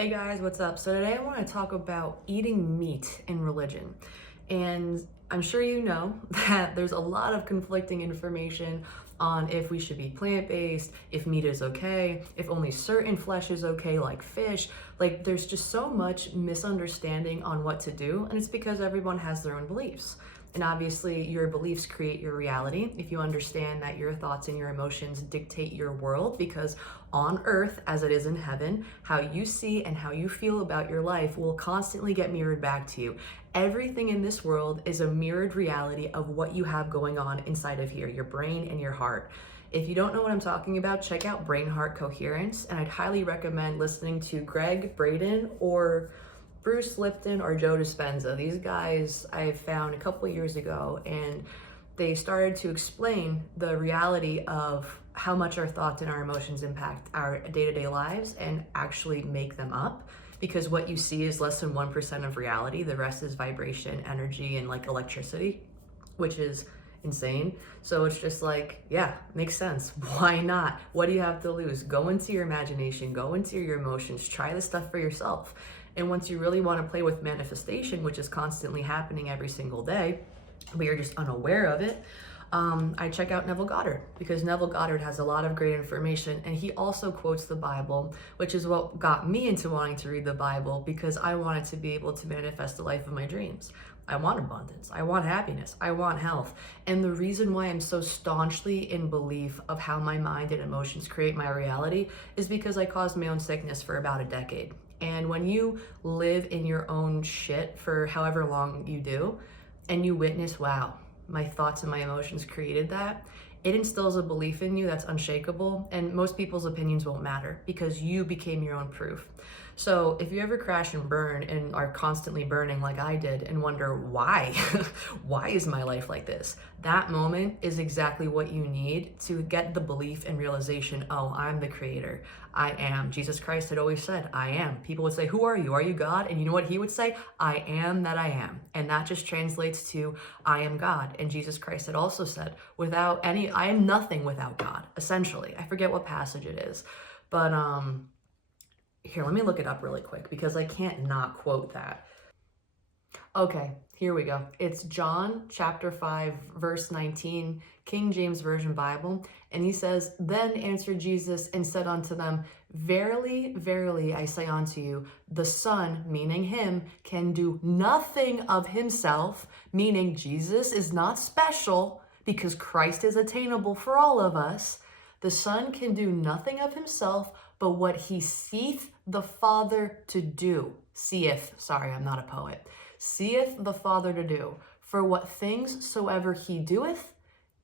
Hey guys, what's up? So today I want to talk about eating meat in religion. And I'm sure you know that there's a lot of conflicting information on if we should be plant-based, if meat is okay, if only certain flesh is okay, like fish. Like there's just so much misunderstanding on what to do, and it's because everyone has their own beliefs. And obviously, your beliefs create your reality. If you understand that your thoughts and your emotions dictate your world, because on earth, as it is in heaven, how you see and how you feel about your life will constantly get mirrored back to you. Everything in this world is a mirrored reality of what you have going on inside of here, your brain and your heart. If you don't know what I'm talking about, check out Brain Heart Coherence, and I'd highly recommend listening to Greg Braden or Bruce Lipton or Joe Dispenza. These guys I found a couple years ago, and they started to explain the reality of how much our thoughts and our emotions impact our day-to-day lives and actually make them up. Because what you see is less than 1% of reality. The rest is vibration, energy, and like electricity, which is insane. So it's just like, yeah, makes sense. Why not? What do you have to lose? Go into your imagination, go into your emotions, try this stuff for yourself. And once you really want to play with manifestation, which is constantly happening every single day, but you're just unaware of it, I check out Neville Goddard, because Neville Goddard has a lot of great information, and he also quotes the Bible, which is what got me into wanting to read the Bible, because I wanted to be able to manifest the life of my dreams. I want abundance, I want happiness, I want health. And the reason why I'm so staunchly in belief of how my mind and emotions create my reality is because I caused my own sickness for about a decade. And when you live in your own shit for however long you do, and you witness, wow, my thoughts and my emotions created that, it instills a belief in you that's unshakable, and most people's opinions won't matter because you became your own proof. So if you ever crash and burn and are constantly burning like I did and wonder why, why is my life like this? That moment is exactly what you need to get the belief and realization, oh, I'm the creator. I am. Jesus Christ had always said, I am. People would say, who are you? Are you God? And you know what he would say? I am that I am. And that just translates to, I am God. And Jesus Christ had also said, I am nothing without God, essentially. I forget what passage it is. But here, let me look it up really quick because I can't not quote that. Okay, here we go. It's John chapter 5, verse 19, King James Version Bible. And he says, Then answered Jesus and said unto them, Verily, verily, I say unto you, the Son, meaning him, can do nothing of himself, meaning Jesus is not special because Christ is attainable for all of us. The Son can do nothing of himself, but what he seeth the Father to do. Sorry, I'm not a poet. Seeth the Father to do. For what things soever he doeth,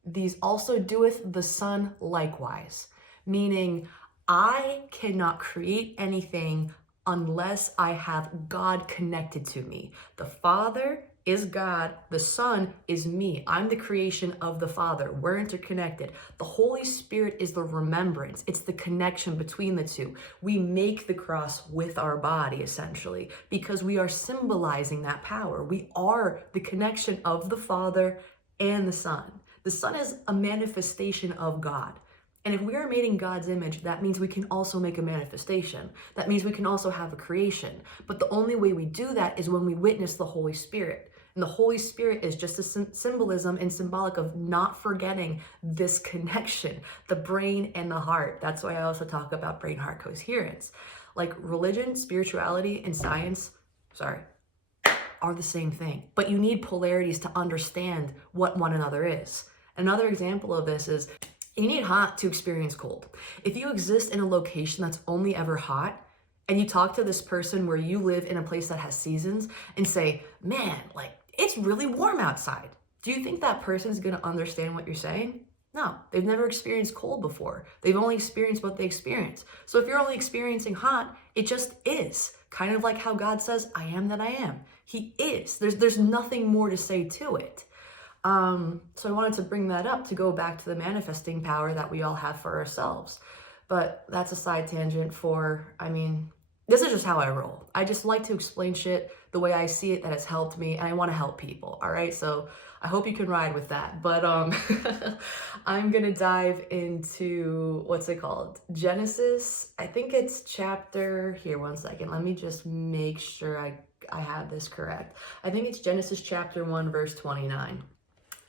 these also doeth the Son likewise. Meaning, I cannot create anything unless I have God connected to me. The Father is God, the Son is me. I'm the creation of the Father. We're interconnected. The Holy Spirit is the remembrance. It's the connection between the two. We make the cross with our body, essentially, because we are symbolizing that power. We are the connection of the Father and the Son. The Son is a manifestation of God. And if we are made in God's image, that means we can also make a manifestation. That means we can also have a creation. But the only way we do that is when we witness the Holy Spirit. And the Holy Spirit is just a symbolism and symbolic of not forgetting this connection, the brain and the heart. That's why I also talk about brain-heart coherence. Like religion, spirituality, and science, are the same thing. But you need polarities to understand what one another is. Another example of this is you need hot to experience cold. If you exist in a location that's only ever hot, and you talk to this person where you live in a place that has seasons and say, man, like, it's really warm outside. Do you think that person's gonna understand what you're saying? No, they've never experienced cold before. They've only experienced what they experience. So if you're only experiencing hot, it just is. Kind of like how God says, I am that I am. He is. There's nothing more to say to it. So I wanted to bring that up to go back to the manifesting power that we all have for ourselves. But that's a side tangent this is just how I roll. I just like to explain shit the way I see it, that has helped me, and I want to help people. All right, so I hope you can ride with that. But I'm gonna dive into, what's it called, Genesis. I think it's chapter, here, 1 second, let me just make sure I have this correct. I think it's Genesis chapter 1 verse 29.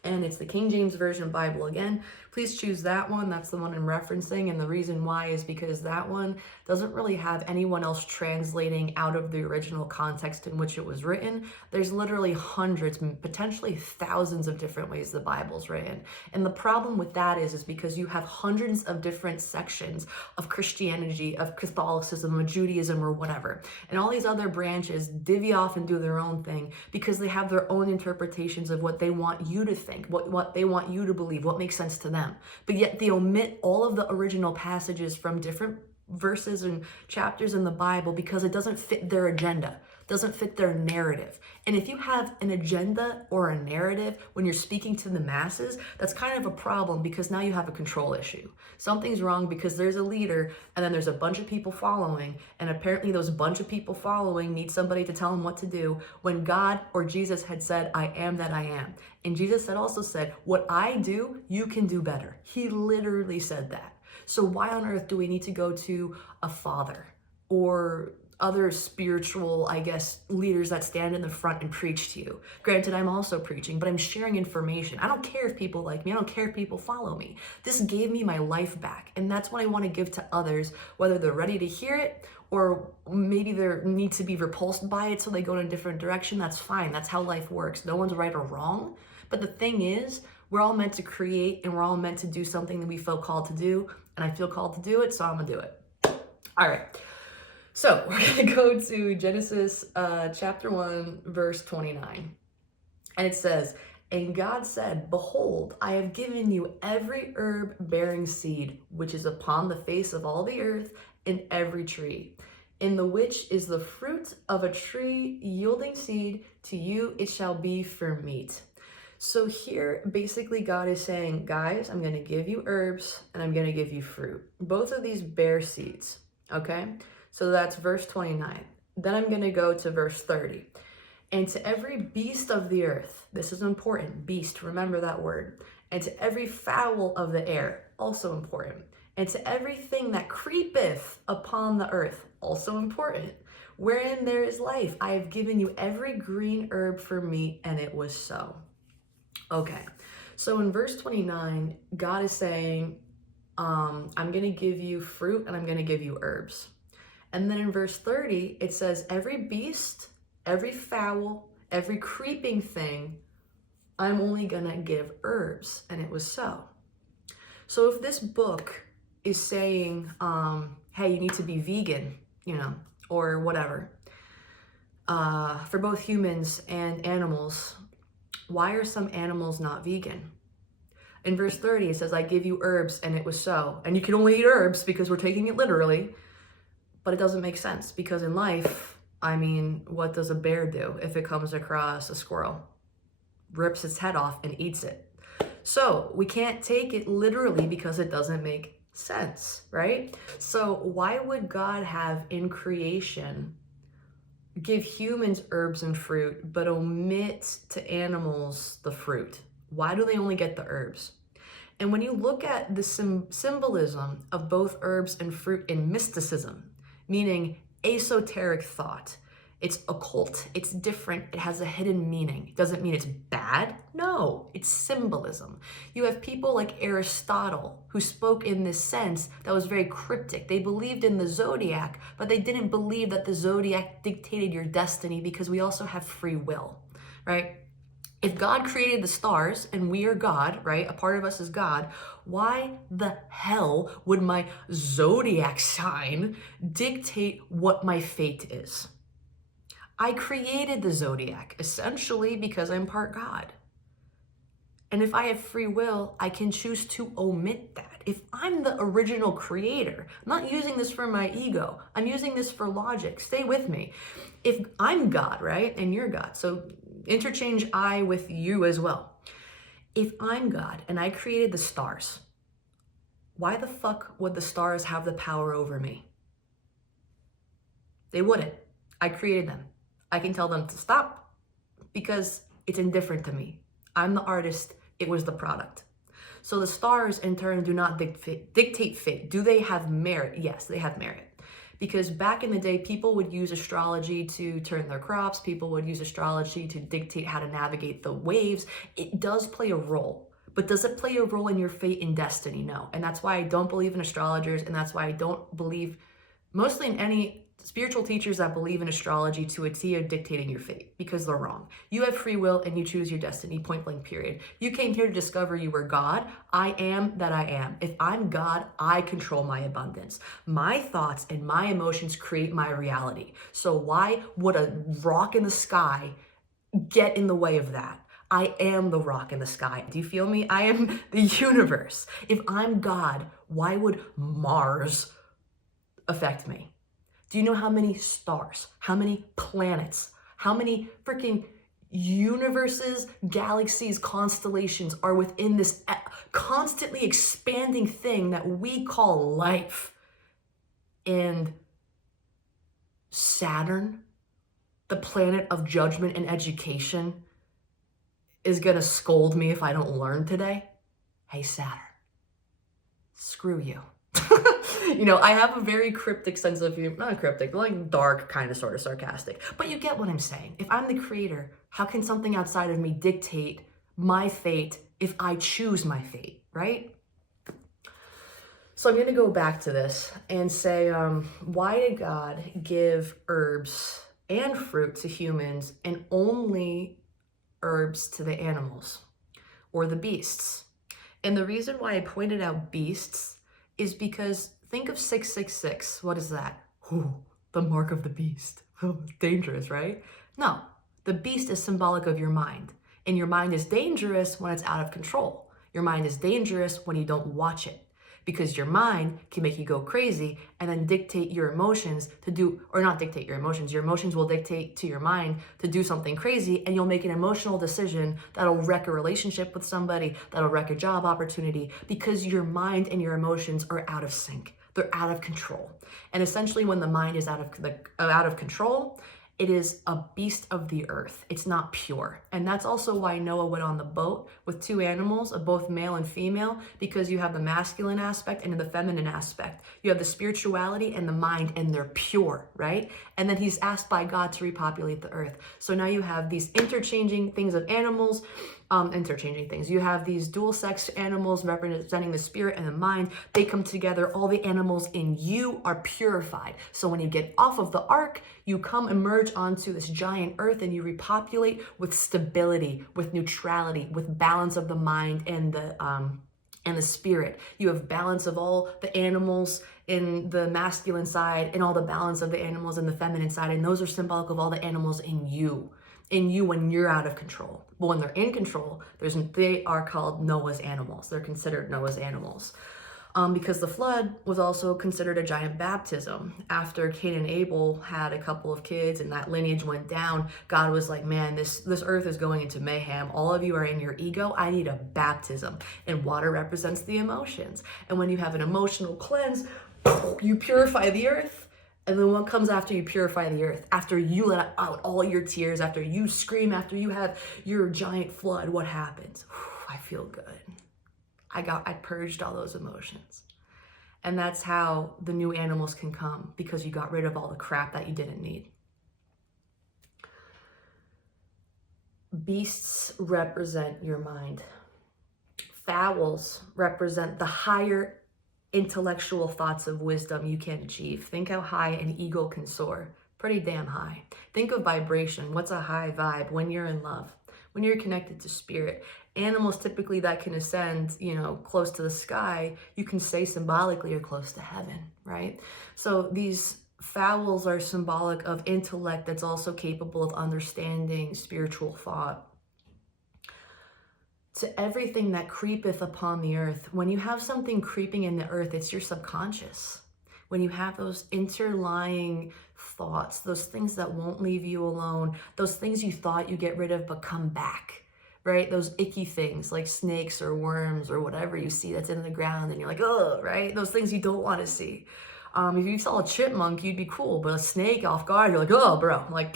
And it's the King James Version Bible again. Please choose that one. That's the one I'm referencing. And the reason why is because that one doesn't really have anyone else translating out of the original context in which it was written. There's literally hundreds, potentially thousands of different ways the Bible's written. And the problem with that is because you have hundreds of different sections of Christianity, of Catholicism, of Judaism, or whatever. And all these other branches divvy off and do their own thing because they have their own interpretations of what they want you to think, what they want you to believe, what makes sense to them. But yet they omit all of the original passages from different verses and chapters in the Bible because it doesn't fit their agenda, doesn't fit their narrative. And if you have an agenda or a narrative when you're speaking to the masses, that's kind of a problem because now you have a control issue. Something's wrong because there's a leader and then there's a bunch of people following, and apparently those bunch of people following need somebody to tell them what to do when God or Jesus had said, I am that I am. And Jesus had also said, what I do, you can do better. He literally said that. So why on earth do we need to go to a father or other spiritual, I guess, leaders that stand in the front and preach to you? Granted, I'm also preaching, but I'm sharing information. I don't care if people like me. I don't care if people follow me. This gave me my life back. And that's what I want to give to others, whether they're ready to hear it or maybe they need to be repulsed by it so they go in a different direction. That's fine. That's how life works. No one's right or wrong. But the thing is, we're all meant to create and we're all meant to do something that we feel called to do. And I feel called to do it, so I'm gonna do it. All right. So we're gonna go to Genesis chapter 1, verse 29. And it says, and God said, behold, I have given you every herb bearing seed, which is upon the face of all the earth, and every tree, in the which is the fruit of a tree yielding seed, to you it shall be for meat. So here, basically, God is saying, guys, I'm going to give you herbs and I'm going to give you fruit. Both of these bear seeds, okay? So that's verse 29. Then I'm going to go to verse 30. And to every beast of the earth, this is important, beast, remember that word. And to every fowl of the air, also important. And to everything that creepeth upon the earth, also important. Wherein there is life, I have given you every green herb for meat, and it was so. Okay, so in verse 29, God is saying, I'm going to give you fruit and I'm going to give you herbs. And then in verse 30, it says, every beast, every fowl, every creeping thing, I'm only going to give herbs. And it was so. So if this book is saying, hey, you need to be vegan, or whatever, for both humans and animals, why are some animals not vegan? In verse 30, it says, I give you herbs, and it was so. And you can only eat herbs because we're taking it literally. But it doesn't make sense because in life, I mean, what does a bear do if it comes across a squirrel? Rips its head off and eats it. So we can't take it literally because it doesn't make sense, right? So why would God have in creation give humans herbs and fruit, but omit to animals the fruit? Why do they only get the herbs? And when you look at the symbolism of both herbs and fruit in mysticism, meaning esoteric thought, it's occult, it's different, it has a hidden meaning. Doesn't mean it's bad. No, it's symbolism. You have people like Aristotle who spoke in this sense that was very cryptic. They believed in the zodiac, but they didn't believe that the zodiac dictated your destiny because we also have free will, right? If God created the stars and we are God, right? A part of us is God. Why the hell would my zodiac sign dictate what my fate is? I created the zodiac essentially because I'm part God. And if I have free will, I can choose to omit that. If I'm the original creator, I'm not using this for my ego. I'm using this for logic. Stay with me. If I'm God, right? And you're God. So interchange I with you as well. If I'm God and I created the stars, why the fuck would the stars have the power over me? They wouldn't. I created them. I can tell them to stop because it's indifferent to me. I'm the artist, it was the product. So the stars in turn do not dictate fate. Do they have merit? Yes, they have merit. Because back in the day, people would use astrology to turn their crops. People would use astrology to dictate how to navigate the waves. It does play a role. But does it play a role in your fate and destiny? No. And that's why I don't believe in astrologers. And that's why I don't believe mostly in any spiritual teachers that believe in astrology to a T of dictating your fate, because they're wrong. You have free will and you choose your destiny, point blank, period. You came here to discover you were God. I am that I am. If I'm God, I control my abundance. My thoughts and my emotions create my reality. So why would a rock in the sky get in the way of that? I am the rock in the sky. Do you feel me? I am the universe. If I'm God, why would Mars affect me? Do you know how many stars, how many planets, how many freaking universes, galaxies, constellations are within this constantly expanding thing that we call life? And Saturn, the planet of judgment and education, is gonna scold me if I don't learn today? Hey, Saturn, screw you. You know, I have a very cryptic sense of humor, not cryptic, like dark, kind of sort of sarcastic. But you get what I'm saying. If I'm the creator, how can something outside of me dictate my fate if I choose my fate, right? So I'm going to go back to this and say, why did God give herbs and fruit to humans and only herbs to the animals or the beasts? And the reason why I pointed out beasts is because think of 666. What is that? Ooh, the mark of the beast. Dangerous, right? No, the beast is symbolic of your mind. And your mind is dangerous when it's out of control. Your mind is dangerous when you don't watch it. Because your mind can make you go crazy and then dictate your emotions to do, or not dictate your emotions will dictate to your mind to do something crazy, and you'll make an emotional decision that'll wreck a relationship with somebody, that'll wreck a job opportunity, because your mind and your emotions are out of sync. They're out of control. And essentially when the mind is out of control, it is a beast of the earth. It's not pure. And that's also why Noah went on the boat with two animals, both male and female, because you have the masculine aspect and the feminine aspect. You have the spirituality and the mind, and they're pure, right? And then he's asked by God to repopulate the earth. So now you have these interchanging things of animals, You have these dual sex animals representing the spirit and the mind. They come together. All the animals in you are purified. So when you get off of the ark, you come emerge onto this giant earth and you repopulate with stability, with neutrality, with balance of the mind and the spirit. You have balance of all the animals in the masculine side and all the balance of the animals in the feminine side. And those are symbolic of all the animals in you when you're out of control. But when they're in control, they are called Noah's animals. They're considered Noah's animals. Because the flood was also considered a giant baptism. After Cain and Abel had a couple of kids and that lineage went down, God was like, man, this earth is going into mayhem. All of you are in your ego. I need a baptism. And water represents the emotions. And when you have an emotional cleanse, you purify the earth. And then what comes after you purify the earth? After you let out all your tears, after you scream, after you have your giant flood, what happens? I feel good. I purged all those emotions. And that's how the new animals can come, because you got rid of all the crap that you didn't need. Beasts represent your mind. Fowls represent the higher intellectual thoughts of wisdom you can achieve. Think how high an eagle can soar. Pretty damn high. Think of vibration. What's a high vibe? When you're in love, when you're connected to spirit. Animals typically that can ascend, close to the sky, you can say symbolically are close to heaven, right? So these fowls are symbolic of intellect that's also capable of understanding spiritual thought. To everything that creepeth upon the earth, when you have something creeping in the earth, it's your subconscious. When you have those interlying thoughts, those things that won't leave you alone, those things you thought you get rid of but come back, right? Those icky things like snakes or worms or whatever you see that's in the ground and you're like, oh, right? Those things you don't want to see. If you saw a chipmunk, you'd be cool, but a snake off guard, you're like, oh, bro, like,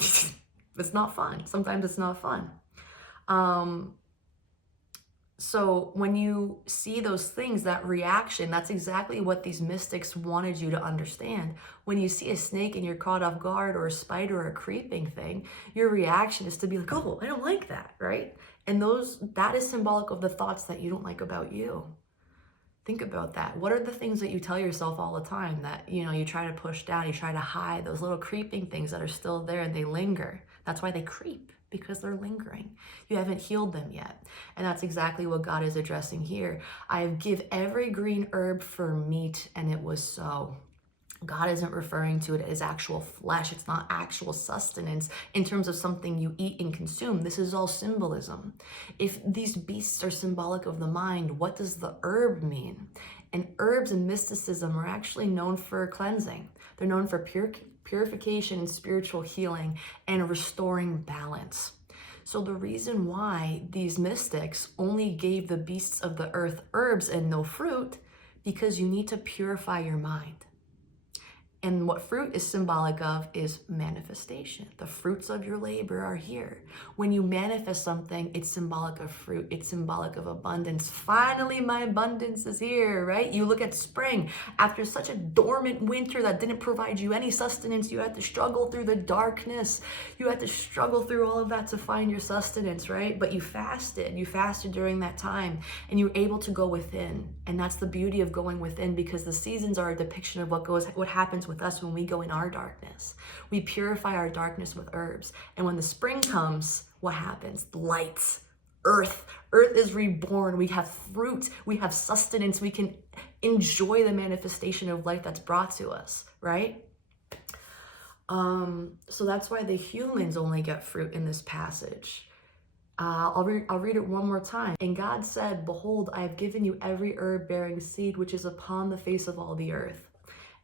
It's not fun. Sometimes it's not fun. So when you see those things, that reaction, that's exactly what these mystics wanted you to understand. When you see a snake and you're caught off guard, or a spider or a creeping thing, your reaction is to be like, oh, I don't like that, right? And that is symbolic of the thoughts that you don't like about you. Think about that. What are the things that you tell yourself all the time that, you try to push down, you try to hide, those little creeping things that are still there and they linger? That's why they creep, because they're lingering. You haven't healed them yet. And that's exactly what God is addressing here. I give every green herb for meat, and it was so. God isn't referring to it as actual flesh. It's not actual sustenance in terms of something you eat and consume. This is all symbolism. If these beasts are symbolic of the mind, what does the herb mean? And herbs and mysticism are actually known for cleansing. They're known for purification and spiritual healing and restoring balance. So the reason why these mystics only gave the beasts of the earth herbs and no fruit, because you need to purify your mind. And what fruit is symbolic of is manifestation. The fruits of your labor are here. When you manifest something, it's symbolic of fruit. It's symbolic of abundance. Finally, my abundance is here, right? You look at spring. After such a dormant winter that didn't provide you any sustenance, you had to struggle through the darkness. You had to struggle through all of that to find your sustenance, right? But you fasted. You fasted during that time, and you were able to go within. And that's the beauty of going within, because the seasons are a depiction of what happens with us when we go in our darkness. We purify our darkness with herbs. And when the spring comes, what happens? Lights, earth is reborn. We have fruit, we have sustenance, we can enjoy the manifestation of life that's brought to us, right? So that's why the humans only get fruit in this passage. I'll read it one more time. And God said, behold, I have given you every herb bearing seed which is upon the face of all the earth.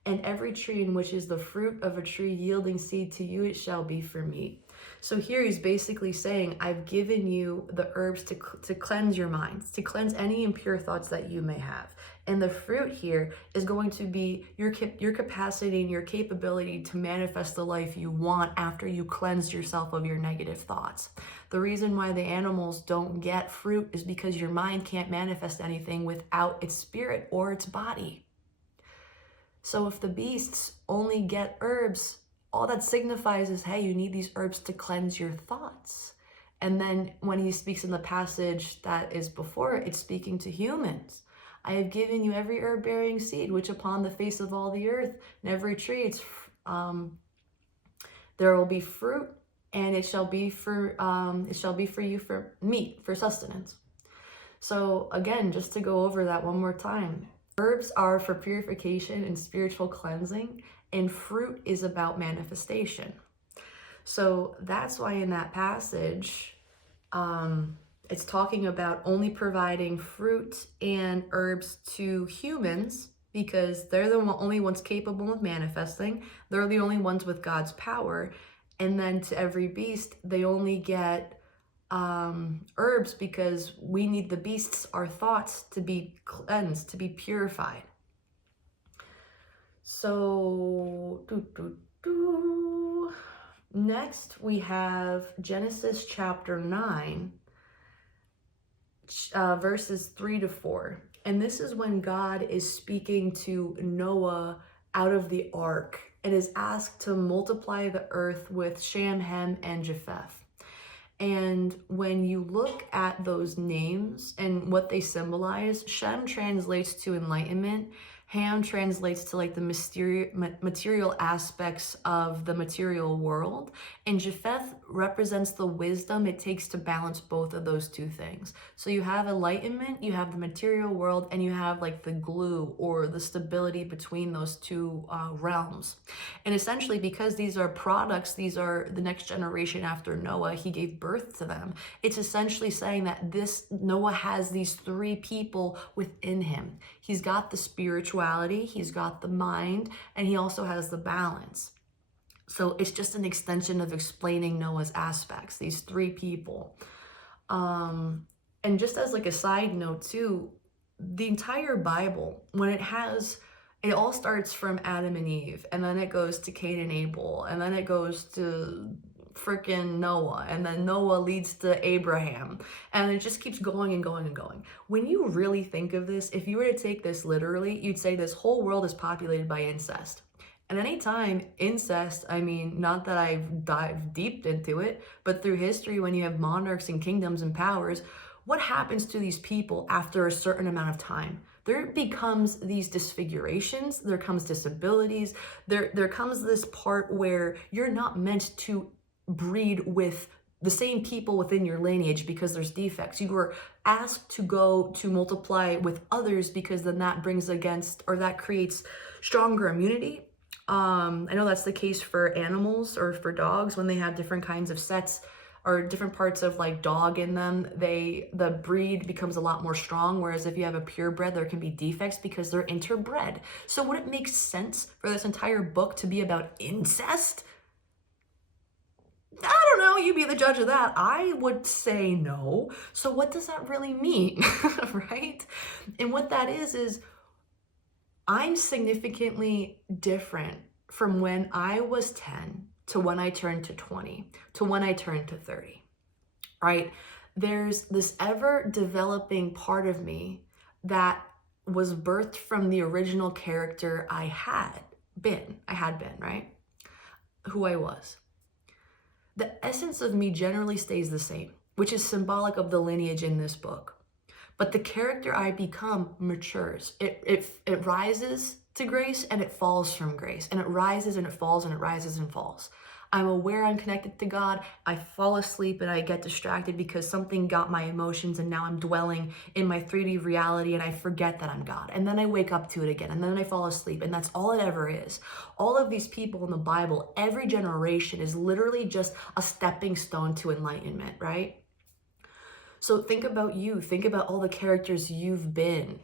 And every tree in which is the fruit of a tree yielding seed, to you it shall be for meat. So here he's basically saying, I've given you the herbs to cleanse your minds, to cleanse any impure thoughts that you may have. And the fruit here is going to be your capacity and your capability to manifest the life you want after you cleanse yourself of your negative thoughts. The reason why the animals don't get fruit is because your mind can't manifest anything without its spirit or its body. So if the beasts only get herbs, all that signifies is, hey, you need these herbs to cleanse your thoughts. And then when he speaks in the passage that is before it, it's speaking to humans. I have given you every herb bearing seed, which upon the face of all the earth, and every tree, there will be fruit, and it shall be for you for meat, for sustenance. So again, just to go over that one more time. Herbs are for purification and spiritual cleansing, and fruit is about manifestation. So that's why in that passage, it's talking about only providing fruit and herbs to humans, because they're the only ones capable of manifesting. They're the only ones with God's power. And then to every beast, they only get herbs, because we need the beasts, our thoughts, to be cleansed, to be purified. So next we have Genesis chapter 9, verses 3-4. And this is when God is speaking to Noah out of the ark and is asked to multiply the earth with Shem, Ham, and Japheth. And when you look at those names and what they symbolize, Shem translates to enlightenment, Ham translates to like the material aspects of the material world, and Japheth represents the wisdom it takes to balance both of those two things. So you have enlightenment, you have the material world, and you have like the glue or the stability between those two realms. And essentially, because these are products, these are the next generation after Noah, he gave birth to them. It's essentially saying that Noah has these three people within him. He's got the spirituality, he's got the mind, and he also has the balance. So it's just an extension of explaining Noah's aspects, these three people. And just as like a side note too, the entire Bible, when it all starts from Adam and Eve, and then it goes to Cain and Abel, and then it goes to freaking Noah, and then Noah leads to Abraham, and it just keeps going and going and going. When you really think of this, if you were to take this literally, you'd say this whole world is populated by incest. And anytime incest, I mean, not that I've dived deep into it, but through history, when you have monarchs and kingdoms and powers, what happens to these people after a certain amount of time? There becomes these disfigurations, there comes disabilities, there comes this part where you're not meant to breed with the same people within your lineage because there's defects. You were asked to go to multiply with others because then that brings against, or that creates stronger immunity. I know that's the case for animals or for dogs when they have different kinds of sets or different parts of like dog in them, the breed becomes a lot more strong, whereas if you have a purebred, there can be defects because they're interbred. So would it make sense for this entire book to be about incest? I don't know, you be the judge of that. I would say no. So what does that really mean, right? And what that is I'm significantly different from when I was 10 to when I turned to 20, to when I turned to 30, right? There's this ever developing part of me that was birthed from the original character I had been, right? Who I was. The essence of me generally stays the same, which is symbolic of the lineage in this book. But the character I become matures. It rises to grace and it falls from grace. And it rises and it falls and it rises and falls. I'm aware I'm connected to God. I fall asleep and I get distracted because something got my emotions and now I'm dwelling in my 3D reality and I forget that I'm God. And then I wake up to it again and then I fall asleep and that's all it ever is. All of these people in the Bible, every generation is literally just a stepping stone to enlightenment, right? So think about you, think about all the characters you've been.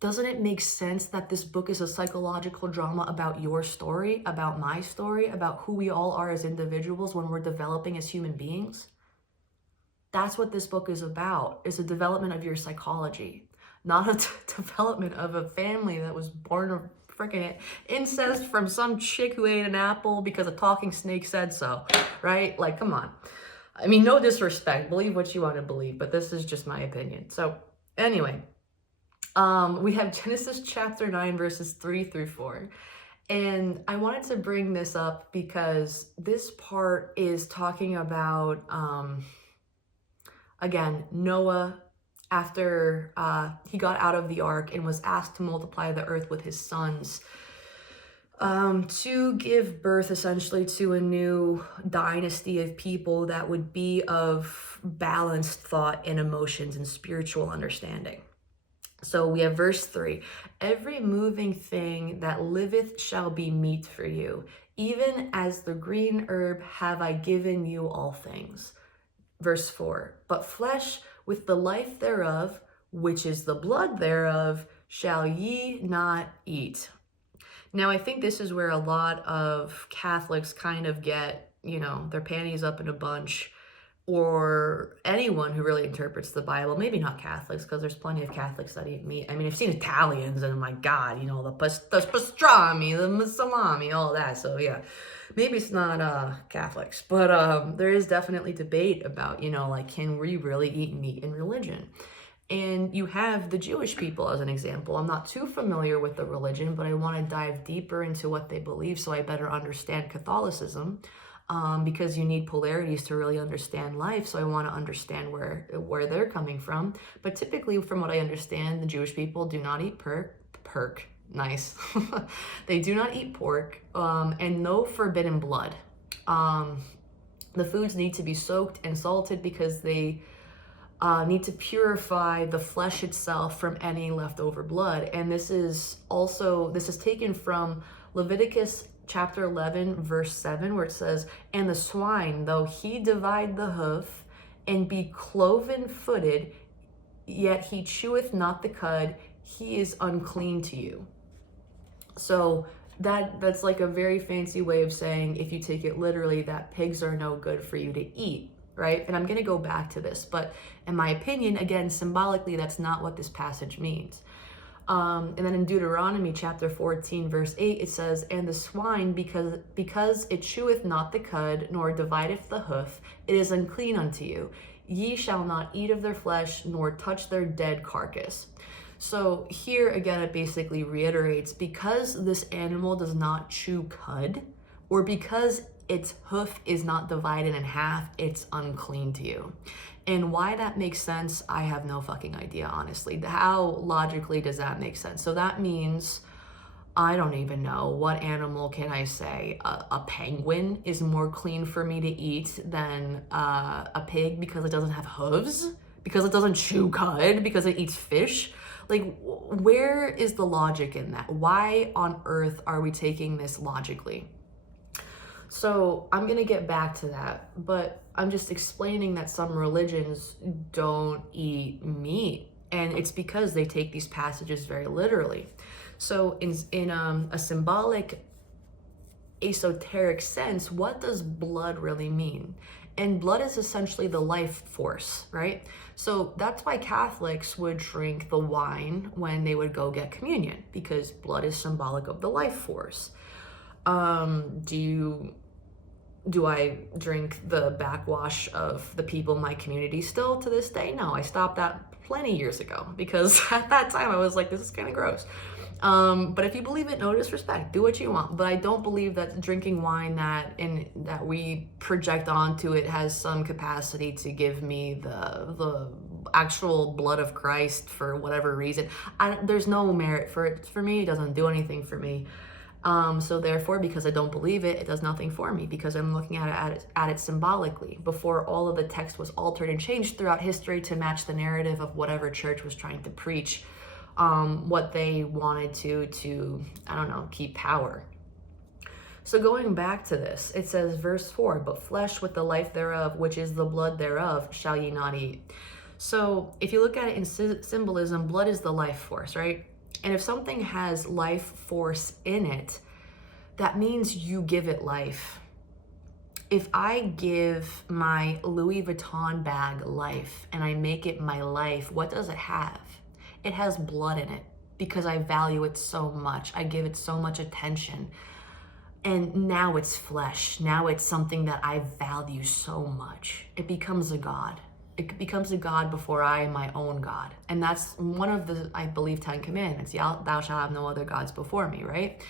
Doesn't it make sense that this book is a psychological drama about your story, about my story, about who we all are as individuals when we're developing as human beings? That's what this book is about, is a development of your psychology, not a development of a family that was born of freaking incest from some chick who ate an apple because a talking snake said so, right? Like, come on. I mean, no disrespect, believe what you want to believe, but this is just my opinion. So anyway, we have Genesis chapter 9, verses 3 through 4. And I wanted to bring this up because this part is talking about, again, Noah, after he got out of the ark and was asked to multiply the earth with his sons, to give birth essentially to a new dynasty of people that would be of balanced thought and emotions and spiritual understanding. So we have verse 3, every moving thing that liveth shall be meat for you, even as the green herb have I given you all things. Verse 4, but flesh with the life thereof, which is the blood thereof, shall ye not eat. Now, I think this is where a lot of Catholics kind of get, their panties up in a bunch, or anyone who really interprets the Bible. Maybe not Catholics, because there's plenty of Catholics that eat meat. I mean, I've seen Italians, and my God, the pastrami, the salami, all that. So yeah, maybe it's not Catholics, but there is definitely debate about, can we really eat meat in religion? And you have the Jewish people as an example. I'm not too familiar with the religion, but I want to dive deeper into what they believe so I better understand Catholicism, because you need polarities to really understand life. So I want to understand where they're coming from. But typically, from what I understand, the Jewish people do not eat pork. Nice. They do not eat pork, and no forbidden blood. The foods need to be soaked and salted because they need to purify the flesh itself from any leftover blood. And this is taken from Leviticus chapter 11, verse 7, where it says, and the swine, though he divide the hoof and be cloven-footed, yet he cheweth not the cud, he is unclean to you. So that's like a very fancy way of saying, if you take it literally, that pigs are no good for you to eat. Right? And I'm going to go back to this, but in my opinion, again, symbolically, that's not what this passage means. And then in Deuteronomy chapter 14, verse 8, it says, "And the swine, because it cheweth not the cud, nor divideth the hoof, it is unclean unto you. Ye shall not eat of their flesh, nor touch their dead carcass." So here again, it basically reiterates, because this animal does not chew cud, or because its hoof is not divided in half, it's unclean to you. And why that makes sense, I have no fucking idea, honestly. How logically does that make sense? So that means, I don't even know, what animal can I say? A penguin is more clean for me to eat than a pig because it doesn't have hooves? Because it doesn't chew cud? Because it eats fish? Like, where is the logic in that? Why on earth are we taking this logically? So I'm gonna get back to that, but I'm just explaining that some religions don't eat meat, and it's because they take these passages very literally. So in a symbolic, esoteric sense, what does blood really mean? And blood is essentially the life force, right? So that's why Catholics would drink the wine when they would go get communion, because blood is symbolic of the life force. Do I drink the backwash of the people in my community still to this day? No, I stopped that plenty years ago, because at that time I was like, this is kind of gross. But if you believe it, no disrespect, do what you want. But I don't believe that drinking wine that we project onto it has some capacity to give me the actual blood of Christ for whatever reason. There's no merit for it. For me, it doesn't do anything for me. So therefore, because I don't believe it, it does nothing for me, because I'm looking at it symbolically, before all of the text was altered and changed throughout history to match the narrative of whatever church was trying to preach, what they wanted to, I don't know, keep power. So going back to this, it says, verse 4, "But flesh with the life thereof, which is the blood thereof, shall ye not eat." So if you look at it in symbolism, blood is the life force, right? And if something has life force in it, that means you give it life. If I give my Louis Vuitton bag life and I make it my life, what does it have? It has blood in it, because I value it so much. I give it so much attention. And now it's flesh. Now it's something that I value so much. It becomes a god. It becomes a god before I am my own god. And that's one of the, I believe, 10 commandments. Thou shalt have no other gods before me, right?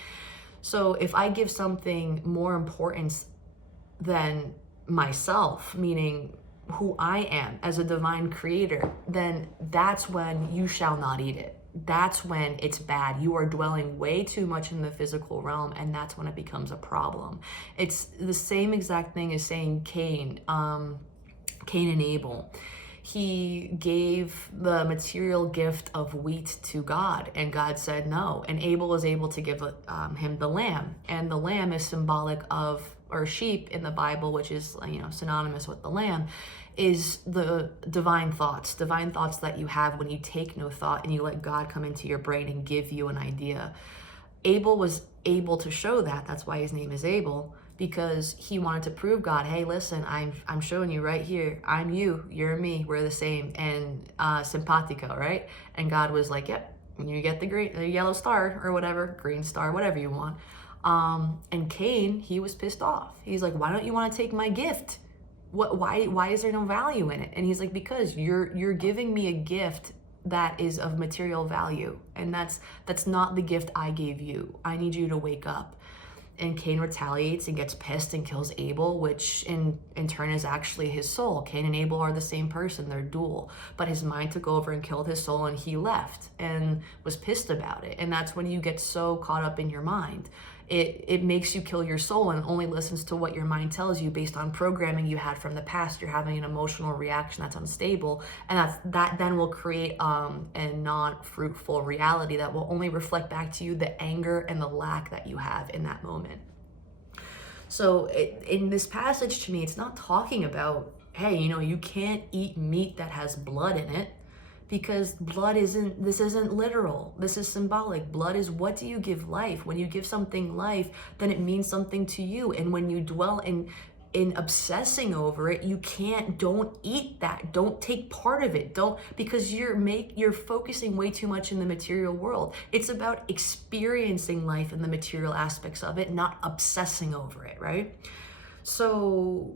So if I give something more importance than myself, meaning who I am as a divine creator, then that's when you shall not eat it. That's when it's bad. You are dwelling way too much in the physical realm, and that's when it becomes a problem. It's the same exact thing as saying Cain and Abel. He gave the material gift of wheat to God, and God said no. And Abel was able to give him the lamb, and the lamb is symbolic of, or sheep in the Bible, which is, synonymous with the lamb, is the divine thoughts that you have when you take no thought and you let God come into your brain and give you an idea. Abel was able to show that. That's why his name is Abel, because he wanted to prove God, hey, listen, I'm showing you right here. I'm you, you're me, we're the same, and simpatico, right? And God was like, yep, you get the yellow star or whatever, green star, whatever you want. And Cain, he was pissed off. He's like, why don't you want to take my gift? Why is there no value in it? And he's like, because you're giving me a gift that is of material value, and that's not the gift I gave you. I need you to wake up. And Cain retaliates and gets pissed and kills Abel, which in turn is actually his soul. Cain and Abel are the same person, they're dual. But his mind took over and killed his soul, and he left and was pissed about it. And that's when you get so caught up in your mind. It makes you kill your soul and only listens to what your mind tells you based on programming you had from the past. You're having an emotional reaction that's unstable, and that then will create a non-fruitful reality that will only reflect back to you the anger and the lack that you have in that moment. So in this passage, to me, it's not talking about, hey, you can't eat meat that has blood in it. Because this isn't literal. This is symbolic. Blood is, what do you give life? When you give something life, then it means something to you. And when you dwell in in obsessing over it, don't eat that. Don't take part of it. Don't, because you're focusing way too much in the material world. It's about experiencing life and the material aspects of it, not obsessing over it, right? So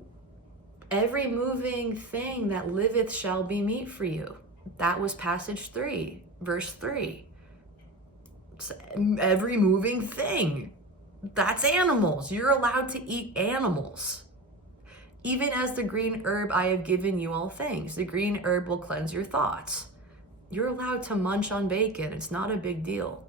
every moving thing that liveth shall be meat for you. That was passage 3, verse 3. Every moving thing. That's animals. You're allowed to eat animals. Even as the green herb I have given you all things. The green herb will cleanse your thoughts. You're allowed to munch on bacon. It's not a big deal.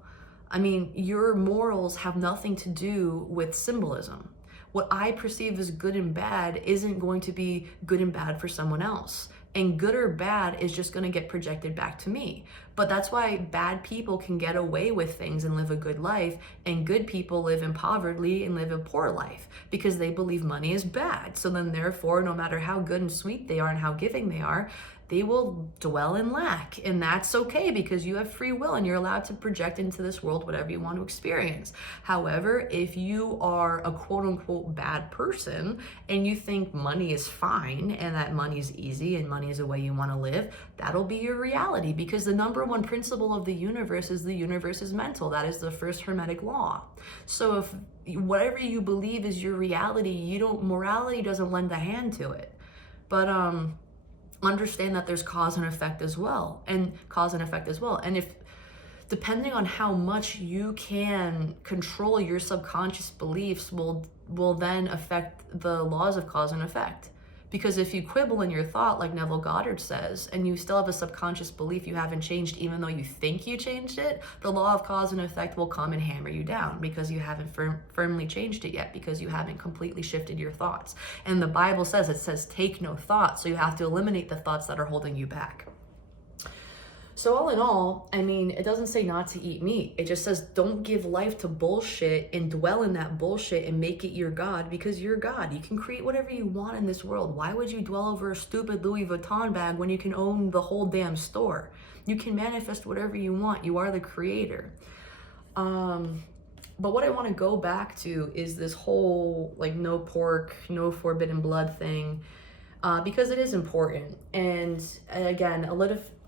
I mean, your morals have nothing to do with symbolism. What I perceive as good and bad isn't going to be good and bad for someone else. And good or bad is just going to get projected back to me. But that's why bad people can get away with things and live a good life, and good people live in poverty and live a poor life because they believe money is bad. So then therefore, no matter how good and sweet they are and how giving they are, they will dwell in lack. And that's okay because you have free will and you're allowed to project into this world whatever you want to experience. However, if you are a quote unquote bad person and you think money is fine and that money is easy and money is the way you want to live, that'll be your reality, because the number one principle of the universe is mental. That is the first Hermetic law. So if whatever you believe is your reality, morality doesn't lend a hand to it. But understand that there's cause and effect as well. And if, depending on how much you can control your subconscious beliefs will then affect the laws of cause and effect. Because if you quibble in your thought, like Neville Goddard says, and you still have a subconscious belief you haven't changed, even though you think you changed it, the law of cause and effect will come and hammer you down because you haven't firmly changed it yet, because you haven't completely shifted your thoughts. And the Bible says, take no thought. So you have to eliminate the thoughts that are holding you back. So all in all, I mean, it doesn't say not to eat meat. It just says don't give life to bullshit and dwell in that bullshit and make it your God, because you're God. You can create whatever you want in this world. Why would you dwell over a stupid Louis Vuitton bag when you can own the whole damn store? You can manifest whatever you want. You are the creator. But what I want to go back to is this whole like no pork, no forbidden blood thing. Because it is important. And again,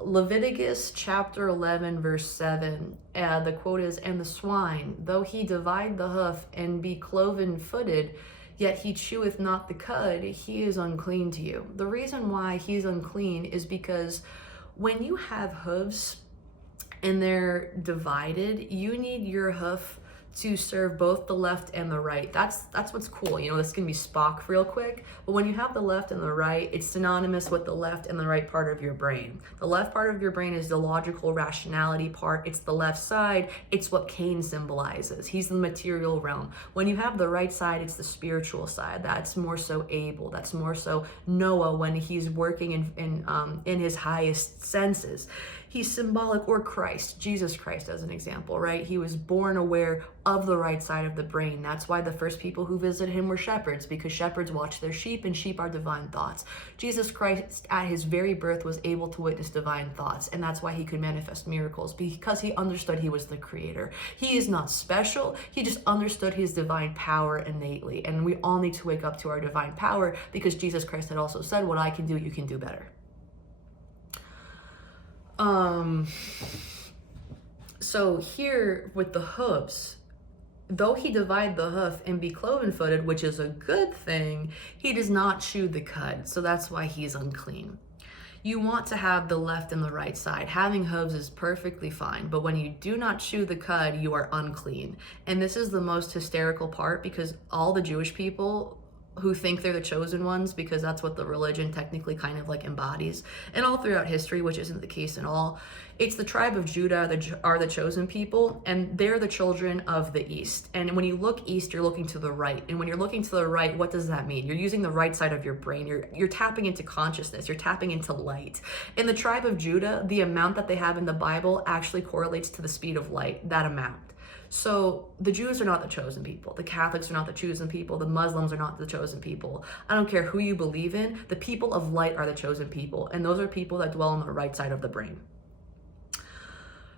Leviticus chapter 11, verse 7, the quote is, "And the swine, though he divide the hoof and be cloven-footed, yet he cheweth not the cud, he is unclean to you." The reason why he's unclean is because when you have hooves and they're divided, you need your hoof to serve both the left and the right. That's what's cool. You know, this can be Spock real quick, but when you have the left and the right, it's synonymous with the left and the right part of your brain. The left part of your brain is the logical rationality part. It's the left side. It's what Cain symbolizes. He's the material realm. When you have the right side, it's the spiritual side. That's more so Abel. That's more so Noah when he's working in his highest senses. He's symbolic, or Christ, Jesus Christ as an example, right? He was born aware of the right side of the brain. That's why the first people who visited him were shepherds, because shepherds watch their sheep and sheep are divine thoughts. Jesus Christ at his very birth was able to witness divine thoughts, and that's why he could manifest miracles, because he understood he was the creator. He is not special, he just understood his divine power innately, and we all need to wake up to our divine power, because Jesus Christ had also said, what I can do, you can do better. So here with the hooves, though he divide the hoof and be cloven-footed, which is a good thing, he does not chew the cud. So that's why he's unclean. You want to have the left and the right side. Having hooves is perfectly fine, but when you do not chew the cud, you are unclean. And this is the most hysterical part, because all the Jewish people who think they're the chosen ones, because that's what the religion technically kind of like embodies, and all throughout history, which isn't the case at all, it's the tribe of Judah that are the chosen people, and they're the children of the East. And when you look east, you're looking to the right. And when you're looking to the right, what does that mean? You're using the right side of your brain. You're tapping into consciousness. You're tapping into light. In the tribe of Judah, the amount that they have in the Bible actually correlates to the speed of light, that amount. So the Jews are not the chosen people. The Catholics are not the chosen people. The Muslims are not the chosen people. I don't care who you believe in. The people of light are the chosen people. And those are people that dwell on the right side of the brain.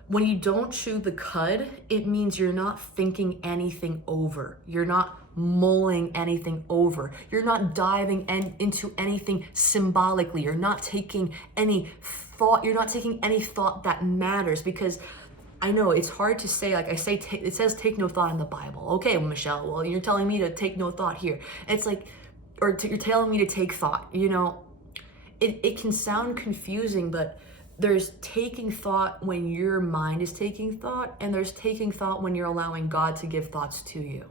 When you don't chew the cud, it means you're not thinking anything over. You're not mulling anything over. You're not diving into anything symbolically. You're not taking any thought. You're not taking any thought that matters, because I know it's hard to say, like I say, it says take no thought in the Bible. Okay, well, Michelle, well, you're telling me to take no thought here. It's like, you're telling me to take thought, you know? It can sound confusing, but there's taking thought when your mind is taking thought, and there's taking thought when you're allowing God to give thoughts to you.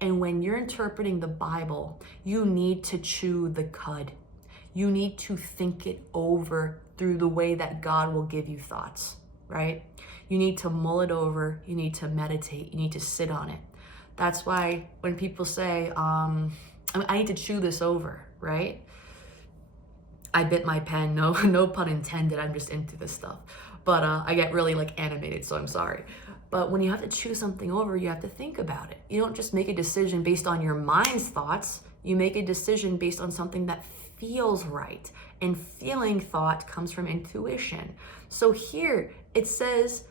And when you're interpreting the Bible, you need to chew the cud. You need to think it over through the way that God will give you thoughts, right? You need to mull it over. You need to meditate. You need to sit on it. That's why when people say, I need to chew this over, right? I bit my pen, no pun intended, I'm just into this stuff. But I get really like animated, so I'm sorry. But when you have to chew something over, you have to think about it. You don't just make a decision based on your mind's thoughts. You make a decision based on something that feels right. And feeling thought comes from intuition. So here it says,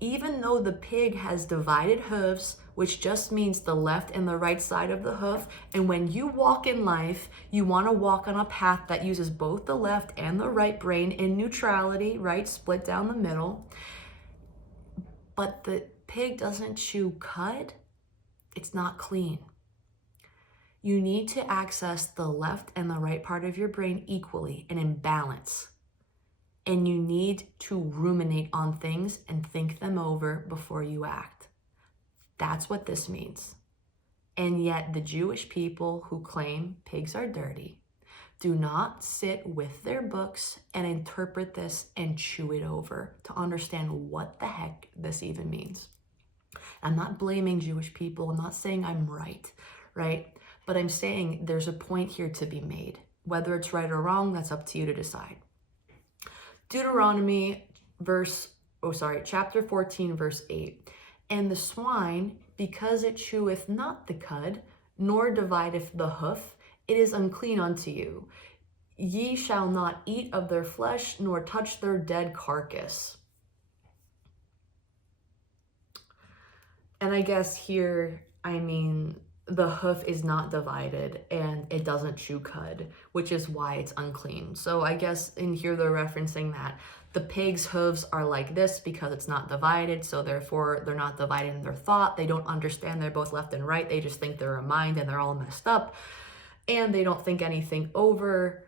even though the pig has divided hooves, which just means the left and the right side of the hoof, and when you walk in life, you want to walk on a path that uses both the left and the right brain in neutrality, right? Split down the middle. But the pig doesn't chew cud, it's not clean. You need to access the left and the right part of your brain equally and in balance. And you need to ruminate on things and think them over before you act. That's what this means. And yet the Jewish people who claim pigs are dirty do not sit with their books and interpret this and chew it over to understand what the heck this even means. I'm not blaming Jewish people. I'm not saying I'm right? But I'm saying there's a point here to be made. Whether it's right or wrong, that's up to you to decide. Deuteronomy chapter 14, verse 8. And the swine, because it cheweth not the cud, nor divideth the hoof, it is unclean unto you. Ye shall not eat of their flesh, nor touch their dead carcass. And I guess here, I mean, the hoof is not divided and it doesn't chew cud, which is why it's unclean. So I guess in here they're referencing that the pig's hooves are like this because it's not divided, so therefore they're not divided in their thought. They don't understand they're both left and right. They just think they're a mind and they're all messed up. And they don't think anything over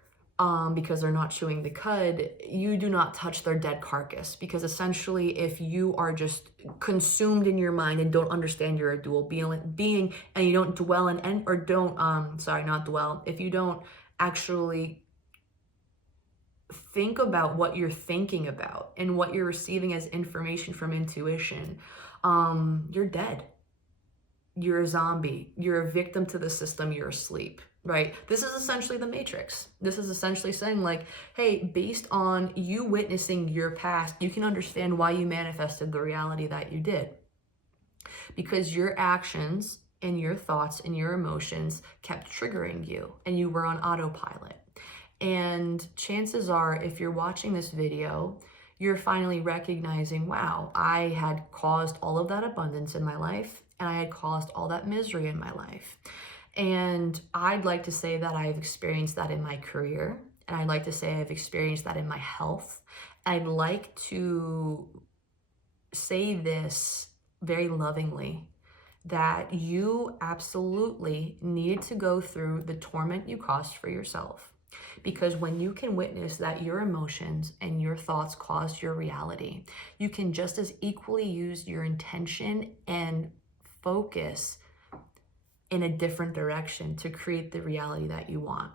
because they're not chewing the cud. You do not touch their dead carcass, because essentially if you are just consumed in your mind and don't understand you're a dual being and you don't dwell in if you don't actually think about what you're thinking about and what you're receiving as information from intuition, you're dead. You're a zombie. You're a victim to the system. You're asleep, right? This is essentially the Matrix. This is essentially saying like, hey, based on you witnessing your past, you can understand why you manifested the reality that you did. Because your actions and your thoughts and your emotions kept triggering you and you were on autopilot. And chances are, if you're watching this video, you're finally recognizing, wow, I had caused all of that abundance in my life, and I had caused all that misery in my life. And I'd like to say that I've experienced that in my career, and I'd like to say I've experienced that in my health. I'd like to say this very lovingly, that you absolutely need to go through the torment you caused for yourself. Because when you can witness that your emotions and your thoughts caused your reality, you can just as equally use your intention and focus in a different direction to create the reality that you want.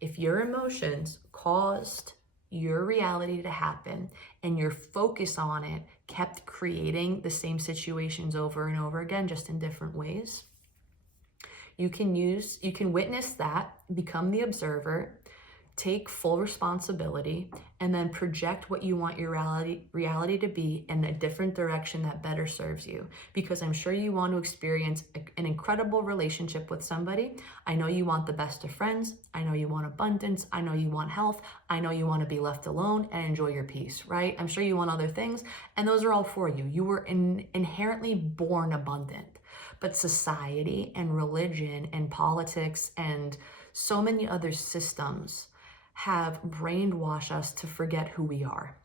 If your emotions caused your reality to happen and your focus on it kept creating the same situations over and over again, just in different ways, you can witness that, become the observer, take full responsibility, and then project what you want your reality to be in a different direction that better serves you. Because I'm sure you want to experience an incredible relationship with somebody. I know you want the best of friends. I know you want abundance. I know you want health. I know you want to be left alone and enjoy your peace, right? I'm sure you want other things, and those are all for you. You were inherently born abundant. But society and religion and politics and so many other systems have brainwashed us to forget who we are.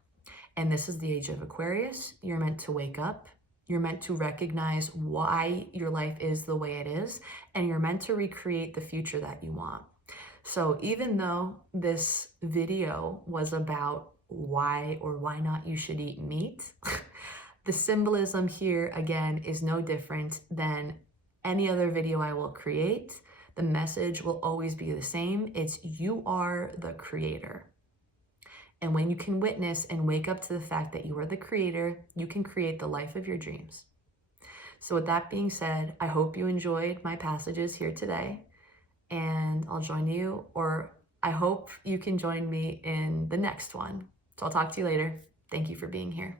And this is the age of Aquarius. You're meant to wake up. You're meant to recognize why your life is the way it is, and you're meant to recreate the future that you want. So even though this video was about why or why not you should eat meat, the symbolism here, again, is no different than any other video I will create. The message will always be the same. It's you are the creator. And when you can witness and wake up to the fact that you are the creator, you can create the life of your dreams. So with that being said, I hope you enjoyed my passages here today, and I'll join you, or I hope you can join me in the next one. So I'll talk to you later. Thank you for being here.